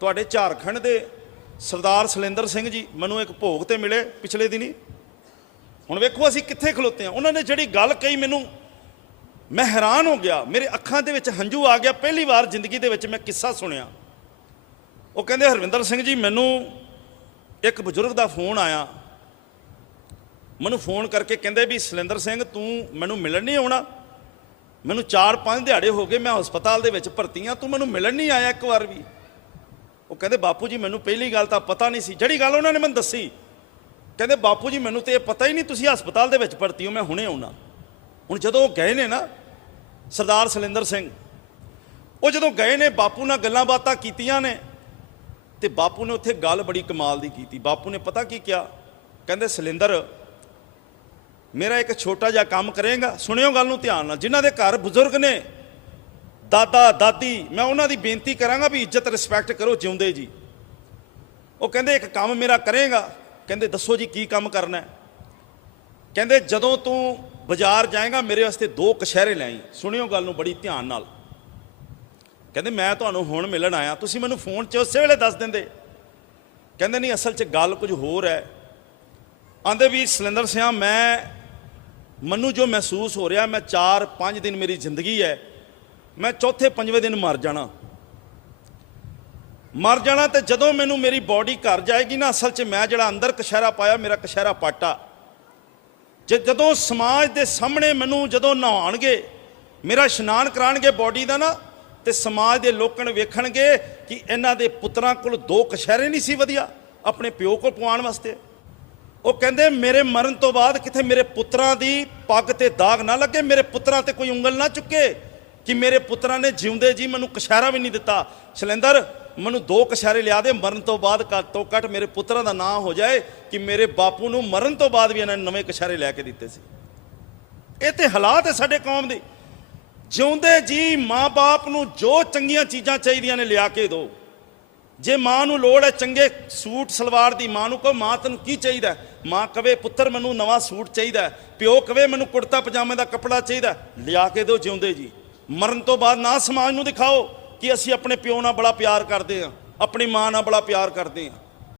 ਤੁਹਾਡੇ ਝਾਰਖੰਡ ਦੇ ਸਰਦਾਰ ਸਲਿੰਦਰ ਸਿੰਘ ਜੀ ਮੈਨੂੰ ਇੱਕ ਭੋਗ ਤੇ ਮਿਲੇ ਪਿਛਲੇ ਦਿਨੀ। ਹੁਣ ਵੇਖੋ ਅਸੀਂ ਕਿੱਥੇ ਖਲੋਤੇ ਆ ਉਹਨਾਂ ਨੇ ਜਿਹੜੀ ਗੱਲ ਕਹੀ ਮੈਨੂੰ, ਮੈਂ ਹੈਰਾਨ ਹੋ ਗਿਆ। ਮੇਰੇ ਅੱਖਾਂ ਦੇ ਵਿੱਚ ਹੰਝੂ ਆ ਗਿਆ। ਪਹਿਲੀ ਵਾਰ ਜ਼ਿੰਦਗੀ ਦੇ ਵਿੱਚ ਮੈਂ ਕਿੱਸਾ ਸੁਣਿਆ। ਉਹ ਕਹਿੰਦੇ, ਹਰਵਿੰਦਰ ਸਿੰਘ ਜੀ, ਮੈਨੂੰ ਇੱਕ ਬਜ਼ੁਰਗ ਦਾ ਫੋਨ ਆਇਆ। ਮੈਨੂੰ ਫੋਨ ਕਰਕੇ ਕਹਿੰਦੇ ਵੀ, ਸਲਿੰਦਰ ਸਿੰਘ, ਤੂੰ ਮੈਨੂੰ ਮਿਲਣ ਨਹੀਂ ਆਉਣਾ। ਮੈਨੂੰ 4-5 ਦਿਹਾੜੇ ਹੋ ਗਏ, ਮੈਂ ਹਸਪਤਾਲ ਦੇ ਵਿੱਚ ਭਰਤੀ ਆ ਤੂੰ ਮੈਨੂੰ ਮਿਲਣ ਨਹੀਂ ਆਇਆ ਇੱਕ ਵਾਰ ਵੀ। ਉਹ ਕਹਿੰਦੇ, ਬਾਪੂ ਜੀ, ਮੈਨੂੰ ਪਹਿਲੀ ਗੱਲ ਤਾਂ ਪਤਾ ਨਹੀਂ ਸੀ। ਜਿਹੜੀ ਗੱਲ ਉਹਨਾਂ ਨੇ ਮੈਨੂੰ ਦੱਸੀ, ਕਹਿੰਦੇ, ਬਾਪੂ ਜੀ, ਮੈਨੂੰ ਤੇ ਇਹ ਪਤਾ ਹੀ ਨਹੀਂ ਤੁਸੀਂ ਹਸਪਤਾਲ ਦੇ ਵਿੱਚ ਭਰਤੀ ਹੋ, ਮੈਂ ਹੁਣੇ ਆਉਣਾ। ਹੁਣ ਜਦੋਂ ਉਹ ਗਏ ਨੇ ਨਾ, ਸਰਦਾਰ ਸਲਿੰਦਰ ਸਿੰਘ, ਉਹ ਜਦੋਂ ਗਏ ਨੇ, ਬਾਪੂ ਨਾਲ ਗੱਲਾਂ ਬਾਤਾਂ ਕੀਤੀਆਂ ਨੇ, ਤੇ ਬਾਪੂ ਨੇ ਉੱਥੇ ਗੱਲ ਬੜੀ ਕਮਾਲ ਦੀ ਕੀਤੀ। ਬਾਪੂ ਨੇ ਪਤਾ ਕੀ ਕਿਹਾ? ਕਹਿੰਦੇ, ਸਲਿੰਦਰ, ਮੇਰਾ ਇੱਕ ਛੋਟਾ ਜਿਹਾ ਕੰਮ ਕਰੇਗਾ। ਸੁਣਿਓ ਗੱਲ ਨੂੰ ਧਿਆਨ ਨਾਲ, ਜਿਨ੍ਹਾਂ ਦੇ ਘਰ ਬਜ਼ੁਰਗ ਨੇ ਦਾਦਾ, ਦਾਦੀ, ਮੈਂ ਉਹਨਾਂ ਦੀ ਬੇਨਤੀ ਕਰਾਂਗਾ ਵੀ ਇੱਜ਼ਤ ਰਿਸਪੈਕਟ ਕਰੋ ਜਿਉਂਦੇ ਜੀ। ਉਹ ਕਹਿੰਦੇ, ਇੱਕ ਕੰਮ ਮੇਰਾ ਕਰੇਗਾ। ਕਹਿੰਦੇ, ਦੱਸੋ ਜੀ ਕੀ ਕੰਮ ਕਰਨਾ ਹੈ? ਕਹਿੰਦੇ, ਜਦੋਂ ਤੂੰ ਬਾਜ਼ਾਰ ਜਾਏਗਾ, ਮੇਰੇ ਵਾਸਤੇ ਦੋ ਕਸ਼ਹਿਰੇ ਲੈ ਆਈ। ਸੁਣਿਓ ਗੱਲ ਨੂੰ ਬੜੀ ਧਿਆਨ ਨਾਲ। ਕਹਿੰਦੇ, ਮੈਂ ਤੁਹਾਨੂੰ ਹੁਣ ਮਿਲਣ ਆਇਆ। ਤੁਸੀਂ ਮੈਨੂੰ ਫੋਨ 'ਚ ਉਸੇ ਵੇਲੇ ਦੱਸ ਦਿੰਦੇ। ਕਹਿੰਦੇ, ਨਹੀਂ, ਅਸਲ 'ਚ ਗੱਲ ਕੁਝ ਹੋਰ ਹੈ। ਆਂਦੇ, ਵੀ ਸਲਿੰਦਰ ਸਿਆਂ, ਮੈਂ, ਮੈਨੂੰ ਜੋ ਮਹਿਸੂਸ ਹੋ ਰਿਹਾ, ਮੈਂ 4-5 ਦਿਨ ਮੇਰੀ ਜ਼ਿੰਦਗੀ ਹੈ ਮੈਂ ਚੌਥੇ ਪੰਜਵੇਂ ਦਿਨ ਮਰ ਜਾਣਾ। ਮਰ ਜਾਣਾ ਤੇ ਜਦੋਂ ਮੈਨੂੰ ਮੇਰੀ ਬਾਡੀ ਘਰ ਜਾਏਗੀ ਨਾ, ਅਸਲ 'ਚ ਮੈਂ ਜਿਹੜਾ ਅੰਦਰ ਕਸ਼ਹਿਰਾ ਪਾਇਆ, ਮੇਰਾ ਕਸ਼ਹਿਰਾ ਪਾਟਾ। ਜੇ ਜਦੋਂ ਸਮਾਜ ਦੇ ਸਾਹਮਣੇ ਮੈਨੂੰ ਜਦੋਂ ਨਹਾਉਣਗੇ, ਮੇਰਾ ਇਸ਼ਨਾਨ ਕਰਾਣਗੇ ਬਾਡੀ ਦਾ ਨਾ, ਤੇ ਸਮਾਜ ਦੇ ਲੋਕਾਂ ਨੇ ਵੇਖਣਗੇ ਕਿ ਇਹਨਾਂ ਦੇ ਪੁੱਤਰਾਂ ਕੋਲ ਦੋ ਕਸ਼ਹਿਰੇ ਨਹੀਂ ਸੀ ਵਧੀਆ, ਆਪਣੇ ਪਿਓ ਕੋਲ ਪਵਾਉਣ ਵਾਸਤੇ। ਉਹ ਕਹਿੰਦੇ, ਮੇਰੇ ਮਰਨ ਤੋਂ ਬਾਅਦ ਕਿਤੇ ਮੇਰੇ ਪੁੱਤਰਾਂ ਦੀ ਪੱਗ ਤੇ ਦਾਗ ਨਾ ਲੱਗੇ, ਮੇਰੇ ਪੁੱਤਰਾਂ ਤੇ ਕੋਈ ਉਂਗਲ ਨਾ ਚੁੱਕੇ ਕਿ ਮੇਰੇ ਪੁੱਤਰਾਂ ਨੇ ਜਿਉਂਦੇ ਜੀ ਮੈਨੂੰ ਕਸ਼ਹਿਰਾ ਵੀ ਨਹੀਂ ਦਿੱਤਾ। ਸ਼ੈਲੰਦਰ, ਮੈਨੂੰ ਦੋ ਕਸ਼ਹਿਰੇ ਲਿਆ ਦੇ, ਮਰਨ ਤੋਂ ਬਾਅਦ ਘੱਟ ਤੋਂ ਘੱਟ ਮੇਰੇ ਪੁੱਤਰਾਂ ਦਾ ਨਾਂ ਹੋ ਜਾਏ ਕਿ ਮੇਰੇ ਬਾਪੂ ਨੂੰ ਮਰਨ ਤੋਂ ਬਾਅਦ ਵੀ ਇਹਨਾਂ ਨੇ ਨਵੇਂ ਕਸ਼ਹਿਰੇ ਲੈ ਕੇ ਦਿੱਤੇ ਸੀ। ਇਹ ਤੇ ਹਾਲਾਤ ਹੈ ਸਾਡੇ ਕੌਮ ਦੇ। ਜਿਉਂਦੇ ਜੀ ਮਾਂ-ਬਾਪ ਨੂੰ ਜੋ ਚੰਗੀਆਂ ਚੀਜ਼ਾਂ ਚਾਹੀਦੀਆਂ ਨੇ ਲਿਆ ਕੇ ਦਿਓ ਜੇ ਮਾਂ ਨੂੰ ਲੋੜ ਹੈ ਚੰਗੇ ਸੂਟ, ਸਲਵਾਰ ਦੀ ਮਾਂ ਨੂੰ ਕਹੋ, ਮਾਂ, ਤੈਨੂੰ ਕੀ ਚਾਹੀਦਾ ਮਾਂ ਕਵੇ, ਪੁੱਤਰ, ਮੈਨੂੰ ਨਵਾਂ ਸੂਟ ਚਾਹੀਦਾ ਪਿਓ ਕਵੇ, ਮੈਨੂੰ ਕੁੜਤਾ ਪਜਾਮੇ ਦਾ ਕੱਪੜਾ ਚਾਹੀਦਾ ਲਿਆ ਕੇ ਦਿਓ ਜਿਉਂਦੇ ਜੀ। ਮਰਨ ਤੋਂ ਬਾਅਦ ਨਾ ਸਮਾਜ ਨੂੰ ਦਿਖਾਓ ਕਿ ਅਸੀਂ ਆਪਣੇ ਪਿਓ ਨਾਲ ਬੜਾ ਪਿਆਰ ਕਰਦੇ ਹਾਂ, ਆਪਣੀ ਮਾਂ ਨਾਲ ਬੜਾ ਪਿਆਰ ਕਰਦੇ ਹਾਂ।